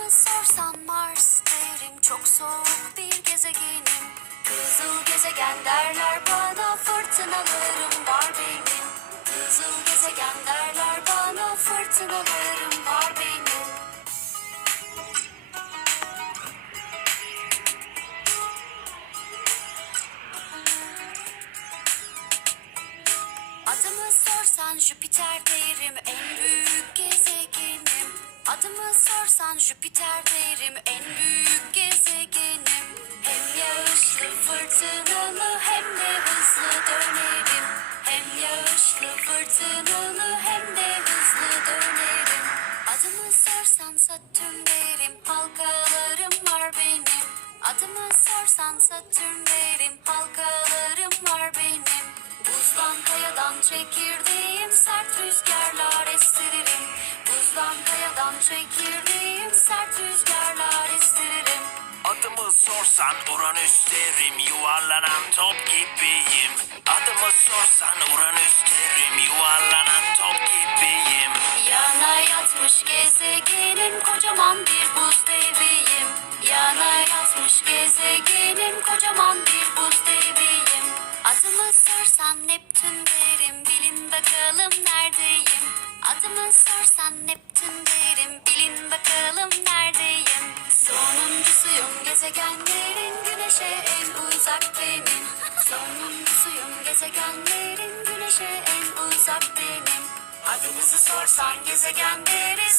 Adımı sorsan Mars derim. Çok soğuk bir gezegenim. Kızıl gezegen derler bana fırtınalarım var benim. Kızıl gezegen derler bana fırtınalarım var benim. Adımı sorsan Jüpiter derim. En büyük gezegenim Adımı sorsan Jüpiter derim en büyük gezegenim. Hem yağışlı fırtınalı hem de hızlı dönerim. Hem yağışlı fırtınalı hem de hızlı dönerim. Adımı sorsan Satürn derim halkalarım var benim. Adımı sorsan Satürn derim halkalarım var benim. Buzdan kayadan çekirdeğim sert kayadan çekirdeğim sert rüzgarlar estiririm Adımı sorsan Uranüs derim. Yuvarlanan top gibiyim. Adımı sorsan Uranüs derim. Yuvarlanan top gibiyim. Yana yatmış gezegenim kocaman bir buz deviyim Yana yatmış gezegenim kocaman bir buz deviyim Adımı sorsan Neptün derim bilin bakalım neredeyim Adımı sorsan Neptün derim. Bilin bakalım neredeyim? Sonuncusuyum gezegenlerin güneşe en uzak benim. Sonuncusuyum gezegenlerin güneşe en uzak benim. Adımızı sorsan gezegen deriz